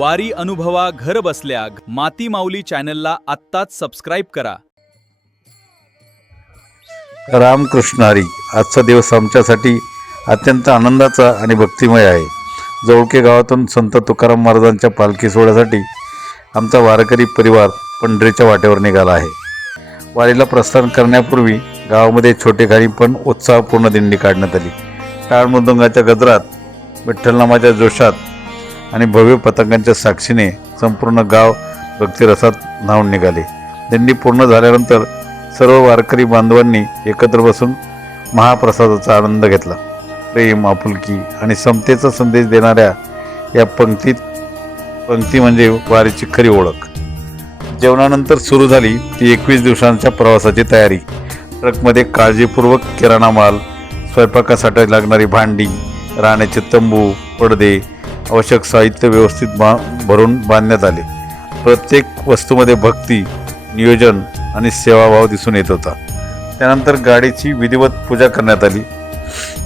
वारी अनुभवा घर बसल्या माती माऊली चॅनलला आत्ताच सबस्क्राईब करा. रामकृष्ण हरी. आजचा दिवस आमच्यासाठी अत्यंत आनंदाचा आणि भक्तिमय आहे. जवळके गावातून संत तुकाराम महाराजांच्या पालखी सोहळ्यासाठी आमचा वारकरी परिवार पंढरीच्या वाटेवर निघाला आहे. वारीला प्रस्थान करण्यापूर्वी गावामध्ये छोटेखानी पण उत्साहपूर्ण दिंडी काढण्यात आली. टाळ मृदुंगाच्या गजरात, विठ्ठलनामाच्या जोशात आणि भव्य पतंगांच्या साक्षीने संपूर्ण गाव भक्तिरसात न्हाऊन निघाले. दिंडी पूर्ण झाल्यानंतर सर्व वारकरी बांधवांनी एकत्र बसून महाप्रसादाचा आनंद घेतला. प्रेम, आपुलकी आणि समतेचा संदेश देणाऱ्या या पंक्ती म्हणजे वारीची खरी ओळख. जेवणानंतर सुरू झाली ती 21 दिवसांच्या प्रवासाची तयारी. ट्रकमध्ये काळजीपूर्वक किराणा माल, स्वयंपाकासाठी लागणारी भांडी, राहण्याचे तंबू, पडदे, आवश्यक साहित्य व्यवस्थित भरून बांधण्यात आले. प्रत्येक वस्तूमध्ये भक्ती, नियोजन आणि सेवाभाव दिसून येत होता. त्यानंतर गाडीची विधिवत पूजा करण्यात आली.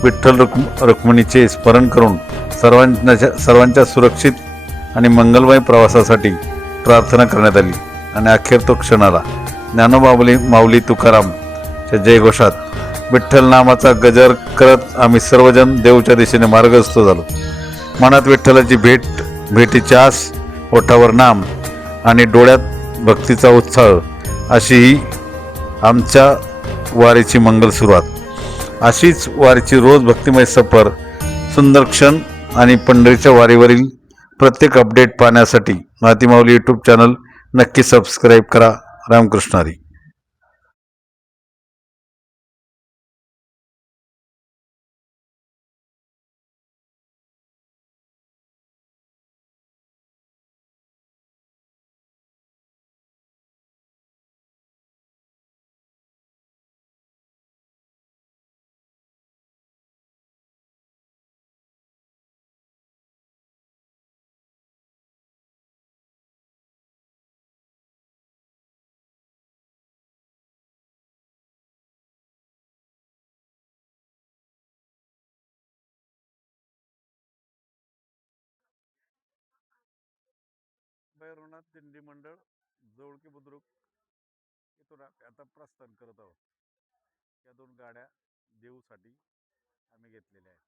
विठ्ठल रुक्मिणीचे स्मरण करून सर्वांच्या सुरक्षित आणि मंगलमय प्रवासासाठी प्रार्थना करण्यात आली आणि अखेर तो क्षण आला. ज्ञानोबा माऊली तुकारामच्या जयघोषात विठ्ठल नामाचा गजर करत आम्ही सर्वजण देवच्या दिशेने मार्गस्थ झालो. मनात विठ्ठलाची भेटीची आस, ओठावर नाम आणि डोळ्यात भक्तीचा उत्साह, अशी ही आमच्या वारीची मंगल सुरुवात. अशीच वारीची रोज भक्तिमय सफर, सुंदर क्षण आणि पंढरीच्या वारीवरील प्रत्येक अपडेट पाहण्यासाठी माती माऊली यूट्यूब चॅनल नक्की सबस्क्राईब करा. रामकृष्ण हरी. भैरवनाथ दिंडी मंडळ जवळके बुद्रुक इथून आता प्रस्थान करत आहोत. या 2 गाड्या देऊसाठी आम्ही घेतलेल्या आहेत.